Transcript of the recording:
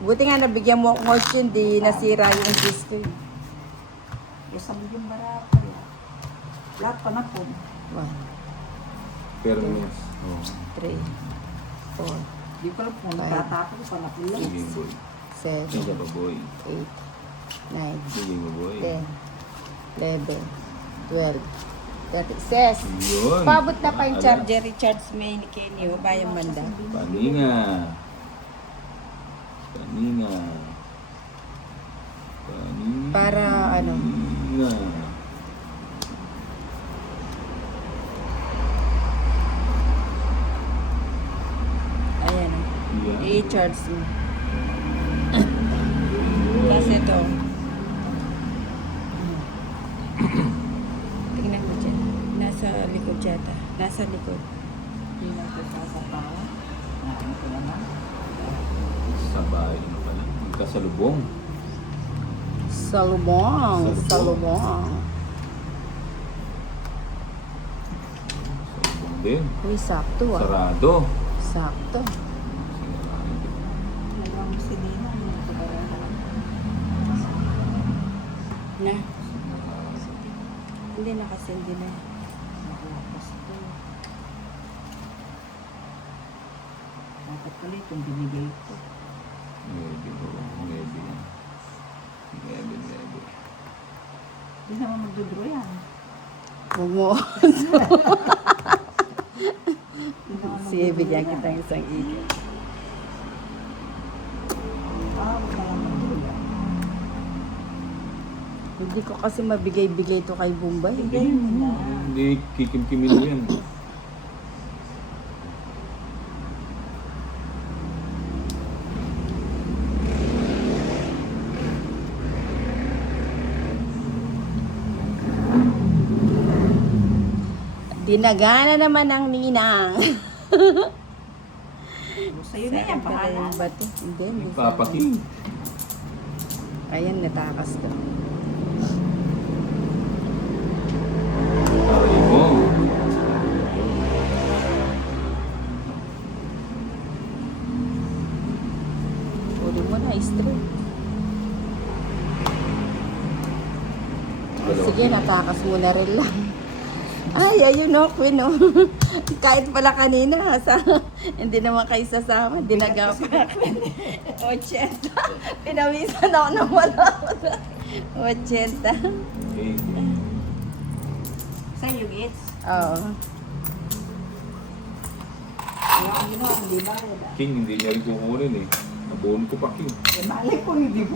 Buti nga nabigyan mo ako fortune, di nasira yung disc ko. Isa mo yung barato. Lahat pa na po. 1, Fairness. Oh. 3, 4, Di ko lang po natatapos pa na po lang. Sige, boy. 7, Sige pa, boy. 8, 9, Sige mo, boy. 10, 11, 12, 30. Ses! Yun. Pabot na pa yung Ala. charger, Richards May ni Kenny, o bayang banda. Paninga. Paninga. Paninga. Para ano? Paninga. Ayan o. Yan. I-charge mo. Tapos ito. Tingnan mo dyan. Nasa likod yata. Nasa likod. Hindi na ito sasapawan. Ano ko naman. Sabay ano pala. Magkasalubong. Salubong. Salubong. Salubong din. Uy, sakto ah. Sarado. Sakto. Nagawang si Nina. Ano ko ba rin? Na. Hindi nakasindi na. Nakuha ito. Dapat pala itong binigay ko. Maybe. Maybe. Maybe. Hindi naman magdodraw yan. Huwag mo. Hindi naman Sige, magdodraw bigyan yan. kita ng isang ikot. Huwag na lang magdodraw. Hindi ko kasi mabigay-bigay to kay Bombay. Bigay mo na. Hindi kikim-kimin mo yan. Dinagana naman ang ninang. Sa'yo na yan, bahala. Yung bato. Hindi, hindi. Papaking. Ayan, natakas to. Aray mo. Uli mo na, straight. Sige, natakas mo na rin lang. Ay, ayun o, Queen o. Kahit pala kanina, hindi naman kayo sasama, dinagaw pa. 80. Pinawisan ako ng wala. 80. Okay. Sa'yo, Gits. Oo. Wala kang ginawa, hindi ba? King, hindi niya rin kukunin eh. Nabuon ko pa, King. Eh, malay ko, hindi mo